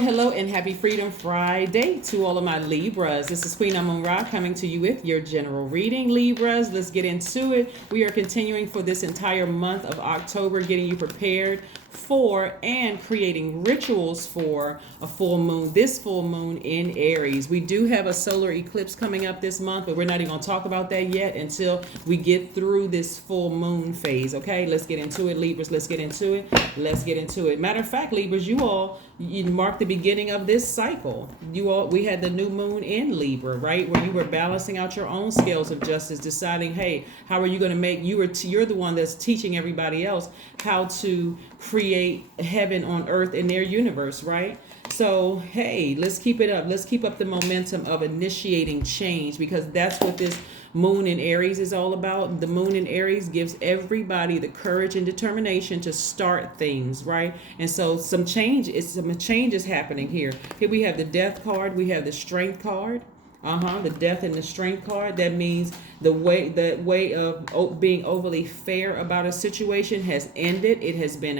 Hello, and happy Freedom Friday to all of my Libras. This is Queen Amun Ra coming to you with your general reading. Libras, let's get into it. We are continuing for this entire month of October, getting you prepared for and creating rituals for a full moon, this full moon in Aries. We do have a solar eclipse coming up this month, but we're not even going to talk about that yet until we get through this full moon phase. Okay, let's get into it, Libras. Let's get into it. Let's get into it. Matter of fact, Libras, you marked the beginning of this cycle. We had the new moon in Libra, right, where you were balancing out your own scales of justice, deciding, hey, how are you going to make you're the one that's teaching everybody else how to create heaven on earth in their universe, right? So hey, let's keep it up. Let's keep up the momentum of initiating change, because that's what this moon in Aries is all about. The moon in Aries gives everybody the courage and determination to start things, right? And so some change is happening here. Here we have the death card, we have the strength card. The death and the strength card. That means the way of being overly fair about a situation has ended. It has been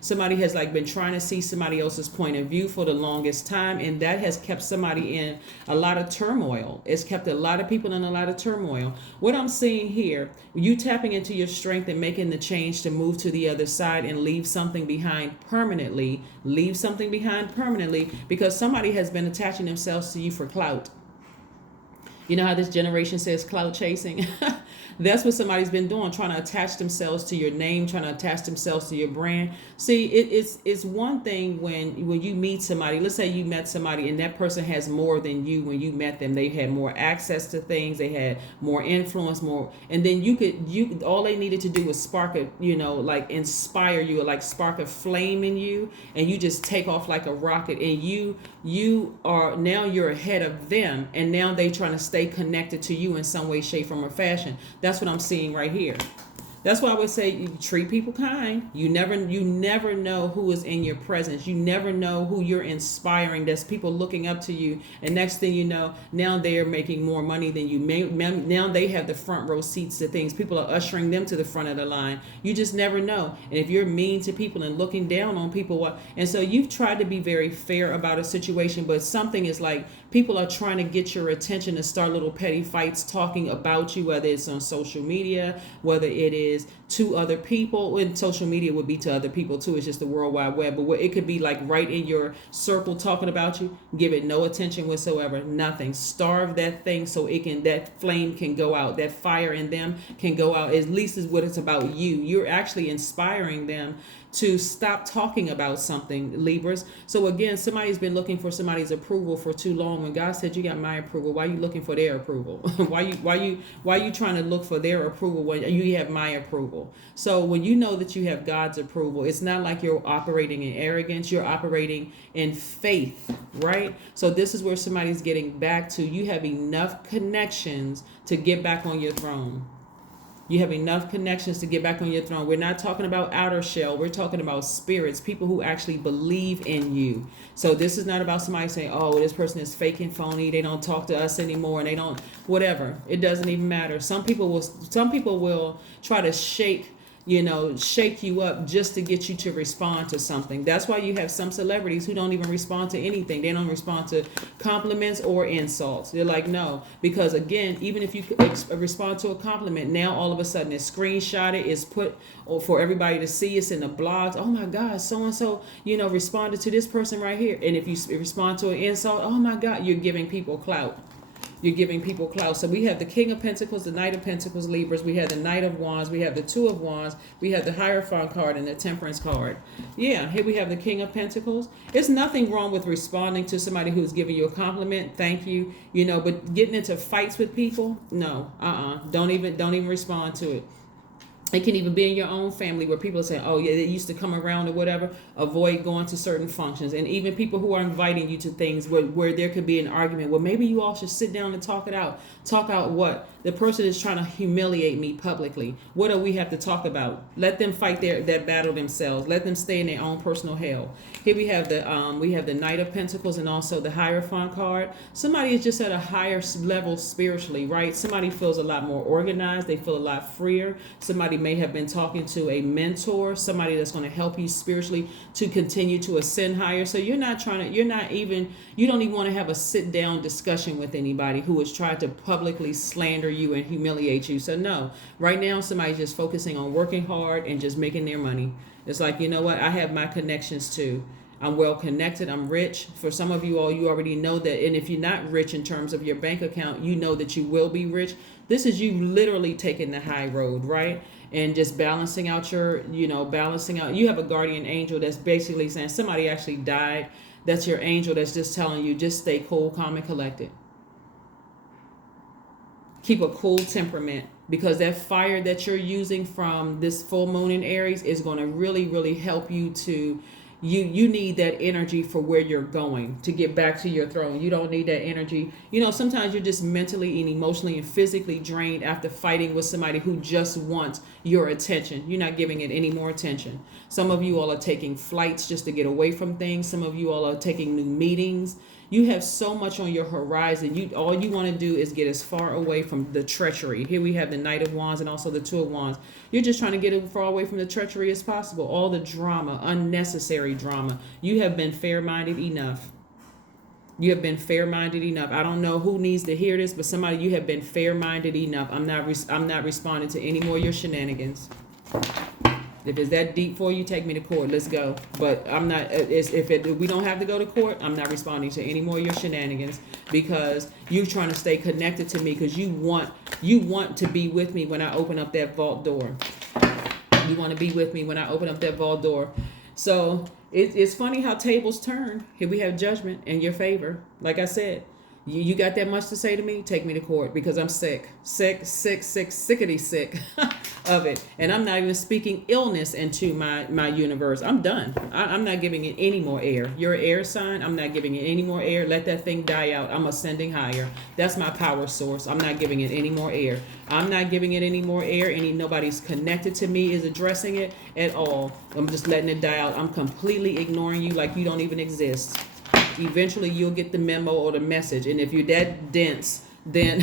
somebody has been trying to see somebody else's point of view for the longest time, and that has kept somebody in a lot of turmoil. It's kept a lot of people in a lot of turmoil. What I'm seeing here, you tapping into your strength and making the change to move to the other side and leave something behind permanently. Leave something behind permanently because somebody has been attaching themselves to you for clout. You know how this generation says clout chasing? That's what somebody's been doing, trying to attach themselves to your name, trying to attach themselves to your brand. See, it's one thing when you meet somebody. Let's say you met somebody and that person has more than you. When you met them, they had more access to things, they had more influence, more, and then you all they needed to do was spark inspire you, or spark a flame in you, and you just take off like a rocket, and you're ahead of them, and now they trying to stay connected to you in some way, shape, form, or fashion. That's what I'm seeing right here. That's why I would say you treat people kind. You never know who is in your presence. You never know who you're inspiring. There's people looking up to you, and next thing you know, now they're making more money than you. Now they have the front row seats to things. People are ushering them to the front of the line. You just never know. And if you're mean to people and looking down on people, and so you've tried to be very fair about a situation, but something is people are trying to get your attention to start little petty fights talking about you, whether it's on social media, whether it is to other people. And social media would be to other people too. It's just the World Wide Web. But it could be right in your circle talking about you. Give it no attention whatsoever. Nothing. Starve that thing so that flame can go out. That fire in them can go out. At least is what it's about you. You're actually inspiring them to stop talking about something, Libras. So again, somebody's been looking for somebody's approval for too long. When God said, you got my approval, why are you looking for their approval? why you trying to look for their approval when you have my approval? So when you know that you have God's approval, it's not like you're operating in arrogance, you're operating in faith, right? So this is where somebody's getting back to. You have enough connections to get back on your throne. You have enough connections to get back on your throne. We're not talking about outer shell. We're talking about spirits, people who actually believe in you. So this is not about somebody saying, oh, this person is fake and phony. They don't talk to us anymore, and they don't, whatever. It doesn't even matter. Some people will try to shake you up just to get you to respond to something. That's why you have some celebrities who don't even respond to anything. They don't respond to compliments or insults. They're like, no, because again, even if you respond to a compliment, now all of a sudden it's screenshotted, it's put for everybody to see, it's in the blogs. Oh my God, so-and-so, responded to this person right here. And if you respond to an insult, oh my God, you're giving people clout. You're giving people clout. So we have the King of Pentacles, the Knight of Pentacles, Libras. We have the Knight of Wands. We have the Two of Wands. We have the Hierophant card and the Temperance card. Yeah, here we have the King of Pentacles. There's nothing wrong with responding to somebody who's giving you a compliment. Thank you. But getting into fights with people, no. Don't even respond to it. It can even be in your own family where people say, oh, yeah, they used to come around or whatever. Avoid going to certain functions. And even people who are inviting you to things where there could be an argument. Well, maybe you all should sit down and talk it out. Talk out what? The person is trying to humiliate me publicly. What do we have to talk about? Let them fight that battle themselves. Let them stay in their own personal hell. Here we have the Knight of Pentacles and also the Hierophant card. Somebody is just at a higher level spiritually, right? Somebody feels a lot more organized. They feel a lot freer. Somebody may have been talking to a mentor, somebody that's going to help you spiritually to continue to ascend higher. So you don't even want to have a sit down discussion with anybody who has tried to publicly slander you and humiliate you. So no, right now somebody's just focusing on working hard and just making their money. It's like, you know what? I have my connections too. I'm well connected. I'm rich. For some of you all, you already know that. And if you're not rich in terms of your bank account, you know that you will be rich. This is you literally taking the high road, right? And just balancing out you have a guardian angel that's basically saying somebody actually died. That's your angel that's just telling you, just stay cool, calm, and collected. Keep a cool temperament, because that fire that you're using from this full moon in Aries is going to really, really help you to, you need that energy for where you're going to get back to your throne. You don't need that energy. Sometimes you're just mentally and emotionally and physically drained after fighting with somebody who just wants your attention. You're not giving it any more attention. Some of you all are taking flights just to get away from things. Some of you all are taking new meetings. You have so much on your horizon. All you want to do is get as far away from the treachery. Here we have the Knight of Wands and also the Two of Wands. You're just trying to get as far away from the treachery as possible. All the drama, unnecessary drama. You have been fair-minded enough. You have been fair-minded enough. I don't know who needs to hear this, but somebody, you have been fair-minded enough. I'm not responding to any more of your shenanigans. If it's that deep for you, take me to court. Let's go. But I'm not. If we don't have to go to court, I'm not responding to any more of your shenanigans, because you're trying to stay connected to me because you want to be with me when I open up that vault door. You want to be with me when I open up that vault door. So it's funny how tables turn. Here we have judgment in your favor. Like I said, you got that much to say to me? Take me to court, because I'm sickity sick of it. And I'm not even speaking illness into my universe. I'm done. I'm not giving it any more air. You're an air sign. I'm not giving it any more air. Let that thing die out. I'm ascending higher. That's my power source. I'm not giving it any more air. I'm not giving it any more air. Nobody's connected to me is addressing it at all. I'm just letting it die out. I'm completely ignoring you like you don't even exist. Eventually you'll get the memo or the message. And if you're that dense, then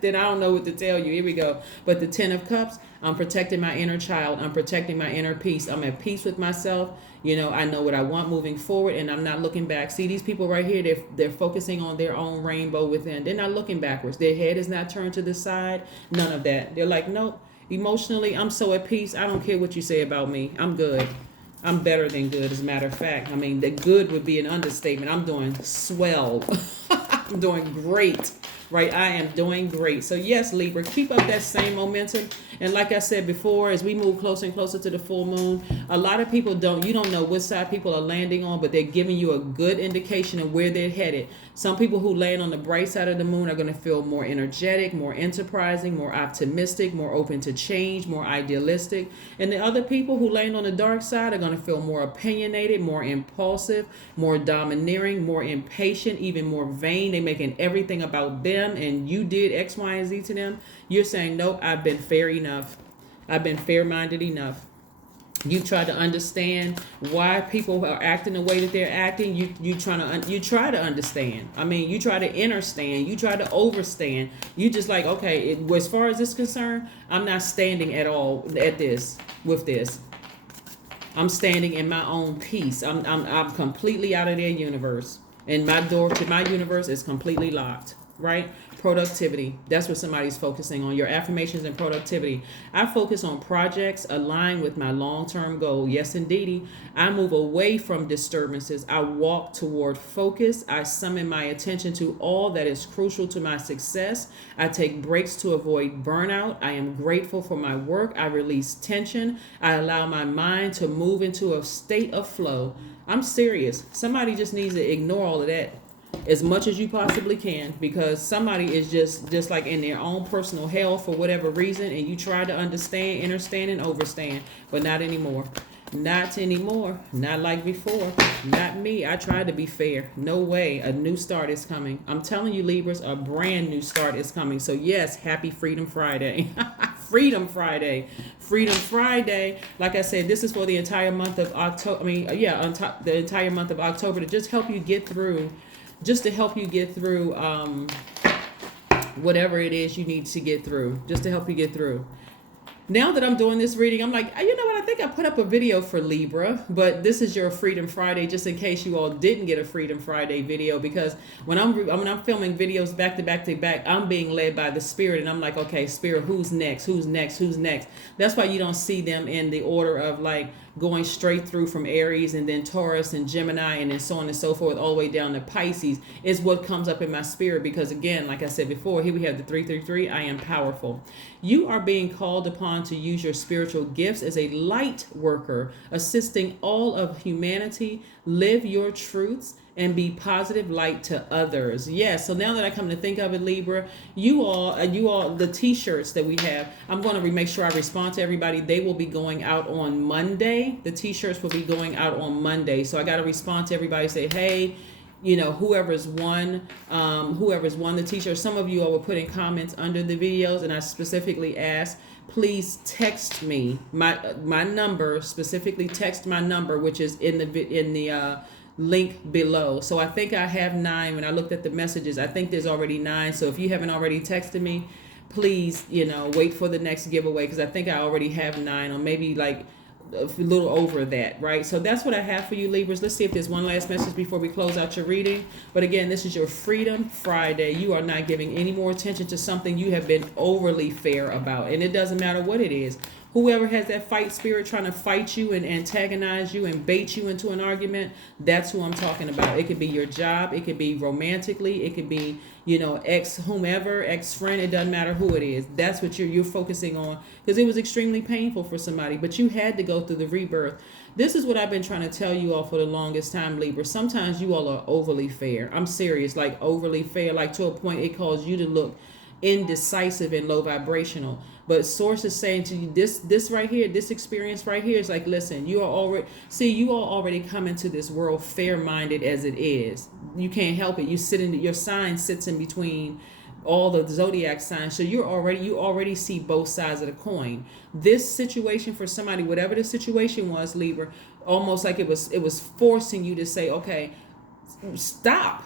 then I don't know what to tell you. Here we go. But the 10 of Cups, I'm protecting my inner child. I'm protecting my inner peace. I'm at peace with myself. I know what I want moving forward, and I'm not looking back. See, these people right here, they're focusing on their own rainbow within. They're not looking backwards. Their head is not turned to the side. None of that. They're like, nope. Emotionally, I'm so at peace. I don't care what you say about me. I'm good. I'm better than good, as a matter of fact. I mean, the good would be an understatement. I'm doing swell. I'm doing great, right? I am doing great. So yes, Libra, keep up that same momentum. And like I said before, as we move closer and closer to the full moon, a lot of people you don't know what side people are landing on, but they're giving you a good indication of where they're headed. Some people who land on the bright side of the moon are going to feel more energetic, more enterprising, more optimistic, more open to change, more idealistic. And the other people who land on the dark side are going to feel more opinionated, more impulsive, more domineering, more impatient, even more vain. They're making everything about them, and you did X, Y, and Z to them. You're saying, nope, I've been fair enough. I've been fair-minded enough. You try to understand why people are acting the way that they're acting. You try to understand. I mean, you try to understand. You try to overstand. You just like, okay, as far as this is concerned, I'm not standing at all with this. I'm standing in my own peace. I'm completely out of their universe, and my door to my universe is completely locked. Right? Productivity. That's what somebody's focusing on. Your affirmations and productivity. I focus on projects aligned with my long-term goal. Yes, indeedy. I move away from disturbances. I walk toward focus. I summon my attention to all that is crucial to my success. I take breaks to avoid burnout. I am grateful for my work. I release tension. I allow my mind to move into a state of flow. I'm serious. Somebody just needs to ignore all of that as much as you possibly can, because somebody is just like in their own personal hell for whatever reason, and you try to understand, understand, and overstand, but not anymore. Not anymore. Not like before. Not me. I tried to be fair. No way. A new start is coming. I'm telling you, Libras, a brand new start is coming. So yes, happy Freedom Friday. Freedom Friday. Freedom Friday. Like I said, this is for the entire month of October. The entire month of October, to just help you get through. Just to help you get through whatever it is you need to get through. Just to help you get through. Now that I'm doing this reading, I'm like, you know what? I think I put up a video for Libra, but this is your Freedom Friday, just in case you all didn't get a Freedom Friday video. Because when I'm filming videos back to back to back, I'm being led by the Spirit, and I'm like, okay, Spirit, who's next? Who's next? Who's next? That's why you don't see them in the order of like going straight through from Aries and then Taurus and Gemini and then so on and so forth all the way down to Pisces. Is what comes up in my spirit, because again, like I said before, here we have the 333. I am powerful. You are being called upon to use your spiritual gifts as a light worker, assisting all of humanity. Live your truths and be positive light to others. Yes. So now that I come to think of it, Libra, you all, the t-shirts that we have, I'm going to make sure I respond to everybody. They will be going out on Monday. The t-shirts will be going out on Monday. So I got to respond to everybody, say, hey, you know, whoever's won the t-shirt. Some of you all were putting comments under the videos, and I specifically asked, please text me my number, specifically text my number, which is in the link below. So I think I have 9. When I looked at the messages, I think there's already 9. So if you haven't already texted me, please, wait for the next giveaway, because I think I already have 9, or maybe like a little over that, right? So that's what I have for you, Libras. Let's see if there's one last message before we close out your reading. But again, this is your Freedom Friday. You are not giving any more attention to something you have been overly fair about, and it doesn't matter what it is. Whoever has that fight spirit trying to fight you and antagonize you and bait you into an argument, that's who I'm talking about. It could be your job. It could be romantically. It could be, whomever, ex-friend. It doesn't matter who it is. That's what you're focusing on, because it was extremely painful for somebody, but you had to go through the rebirth. This is what I've been trying to tell you all for the longest time, Libra. Sometimes you all are overly fair. I'm serious, like overly fair, like to a point it caused you to look indecisive and low vibrational. But source is saying to you, this right here, this experience right here is like, listen, you all already come into this world fair-minded as it is. You can't help it. Your sign sits in between all the zodiac signs, so you already see both sides of the coin. This situation for somebody, whatever the situation was, Libra, almost like it was forcing you to say, okay, stop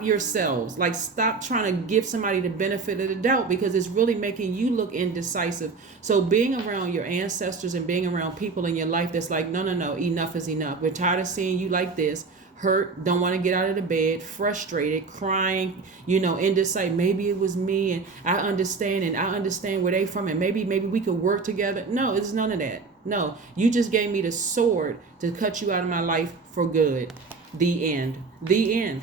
yourselves. Like, stop trying to give somebody the benefit of the doubt, because it's really making you look indecisive. So being around your ancestors and being around people in your life that's like, no, enough is enough. We're tired of seeing you like this, hurt, don't want to get out of the bed, frustrated, crying, indecisive. Maybe it was me, and I understand where they from, and maybe we could work together. No, it's none of that. No, you just gave me the sword to cut you out of my life for good. The end.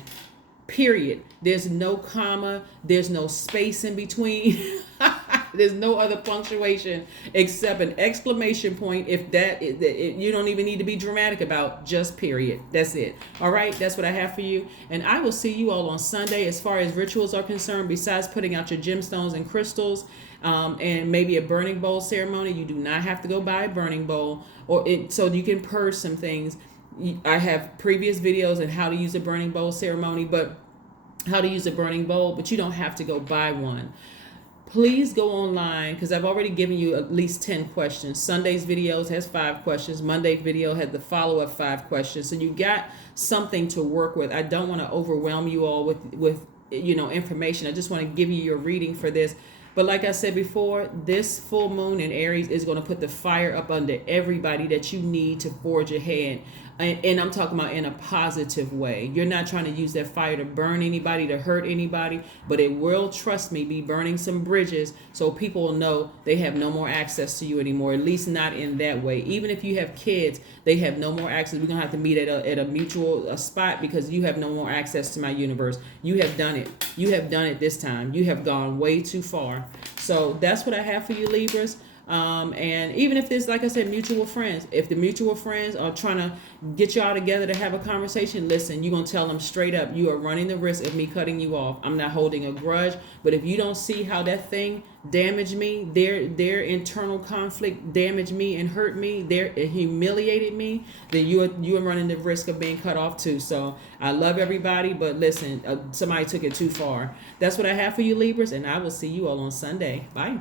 Period. There's no comma. There's no space in between. There's no other punctuation except an exclamation point. If you don't even need to be dramatic about, just period. That's it. All right. That's what I have for you. And I will see you all on Sunday. As far as rituals are concerned, besides putting out your gemstones and crystals, and maybe a burning bowl ceremony, you do not have to go buy a burning bowl, so you can purge some things. I have previous videos on how to use a burning bowl ceremony, but you don't have to go buy one. Please go online, because I've already given you at least 10 questions. Sunday's videos has 5 questions. Monday's video had the follow-up 5 questions. So you got something to work with. I don't want to overwhelm you all with information. I just want to give you your reading for this. But like I said before, this full moon in Aries is going to put the fire up under everybody that you need to forge ahead. And I'm talking about in a positive way. You're not trying to use that fire to burn anybody, to hurt anybody, but it will, trust me, be burning some bridges, so people will know they have no more access to you anymore, at least not in that way. Even if you have kids, they have no more access. We're going to have to meet at a mutual spot, because you have no more access to my universe. You have done it. You have done it this time. You have gone way too far. So that's what I have for you, Libras. And even if there's, like I said, mutual friends, if the mutual friends are trying to get y'all together to have a conversation, listen, you're going to tell them straight up, you are running the risk of me cutting you off. I'm not holding a grudge, but if you don't see how that thing damaged me, their internal conflict damaged me and hurt me, it humiliated me, then you are running the risk of being cut off too. So I love everybody, but listen, somebody took it too far. That's what I have for you, Libras, and I will see you all on Sunday. Bye.